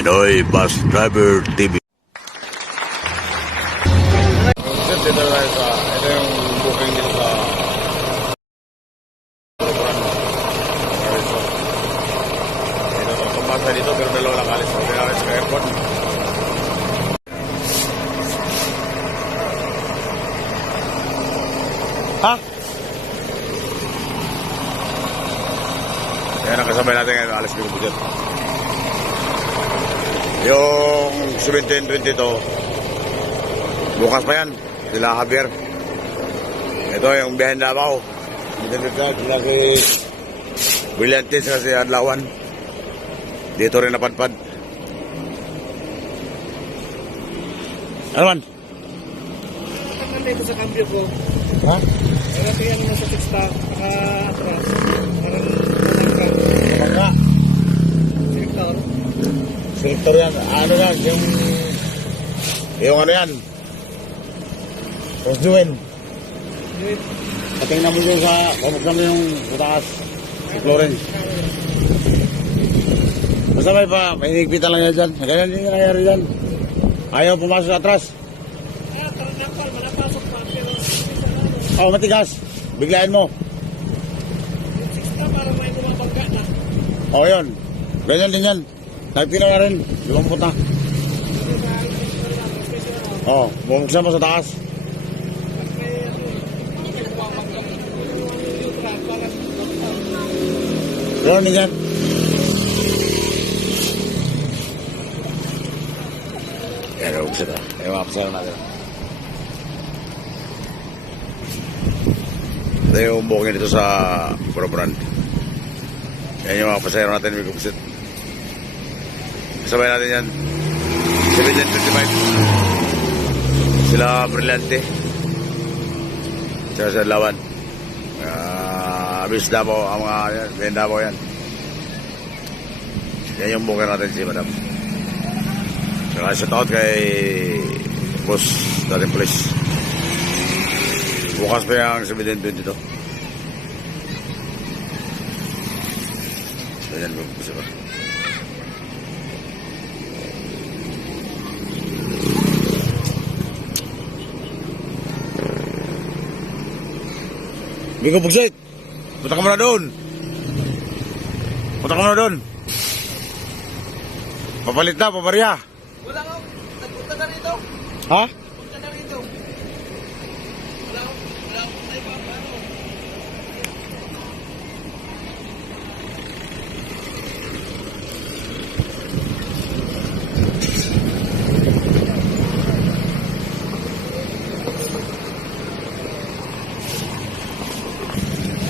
Pinoy Bus Driver TV. Dito tayo sa, ito yung booking dito sa dito sa pumasa dito, pero dalawa lang alis. So, dalawa sa airport. Ha? Kaya nakasabay natin ngayon, alis dito budget. Yung 1722, bukas pa yan, sila Javier. Ito yung biyahin Davao. Sila si Brillantes kasi Adlawan. Dito rin napadpad. Ano man? Dito sa cambio ko. Ha? Kaya kaya naman sa tiksta, naka-atras. Parang matangkal. Bangka. Selector. Selector yan. Ano yan? Yung ano yan? Rosjuin. Patingnan mo dyan sa, pamuksan mo yung utaas. Si Florence. Basta may hinigpitan lang yan dyan. Ganyan din yung nangyari dyan. Ayaw pumasok sa atras. Kaya tarangkal, malapasok pa. Pero Oh, matigas. Biglayan mo. yung tiksta parang may bumabangga na. Oh, yun. Ganyan din yan. Nagpina na rin. Limang puta. Oh, bumuksan mo sa taas. Gano'n din yan. Yan, bumuksan na. Ayaw, mapasara natin. Ito yung booking dito sa Buraburan. Yan yung mga pasayro natin, may kupusit. Kasabay natin yan. 725. Sila Brillante. Sila sa Lawan. Abis Davao, ang mga yan, Davao yan. Yan yung booking natin si Madam. Saka shout out kay Boss dating police. Bukas pa yung 1722. Ayan mo po siya. Bigo Bugsit! Punta ka muna doon! Punta ka muna doon! Papalit na, pabarya! Wala nga, nagpunta na rito. Ha? Punta na rito. Wala akong tayo pa paano.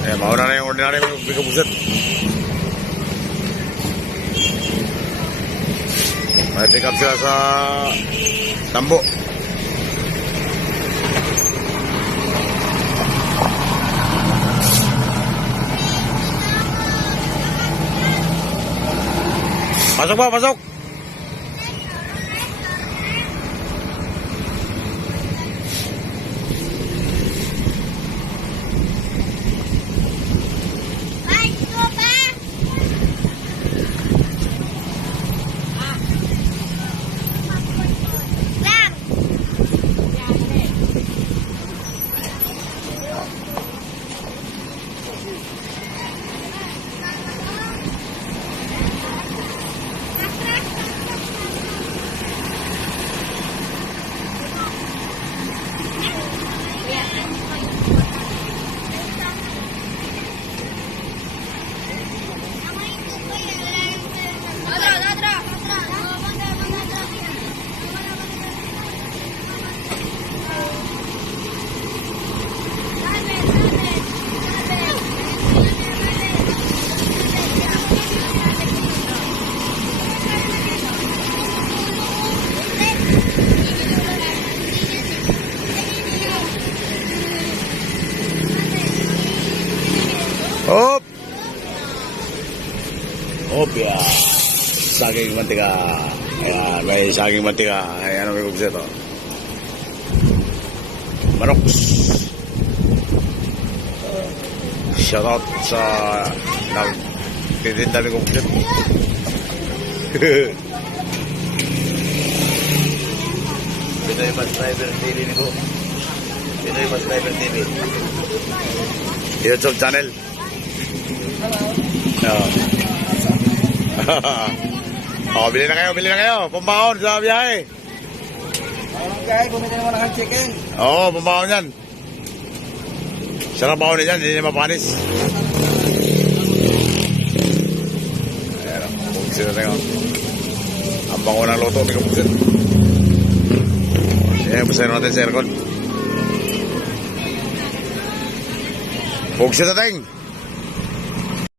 Eh, mauna na yung ordinary ng Bigo Bugsit. May pick up sila sa Tambo. Pasok ba? Pasok! Hop! Hop ya! Saging mantika. Ayan, may saging mantika. Ayan ang may kubset o. Manoks. Shoutout sa nagtitinda may kubset. Ito yung Bus Driver TV ni ko. Ito yung Bus Driver TV. YouTube channel. Oo. Oh, bili na kayo. Pambahon sa biyahe. Okay, bumili naman ng chicken. Oo, pambahon yan. Sarap bahon yan, hindi niya mapanis. Ayan, buksin na tayo. Ang bango ng loto, may kabuksin. Ayan, basahin natin sa aircon. Buksin na tayo.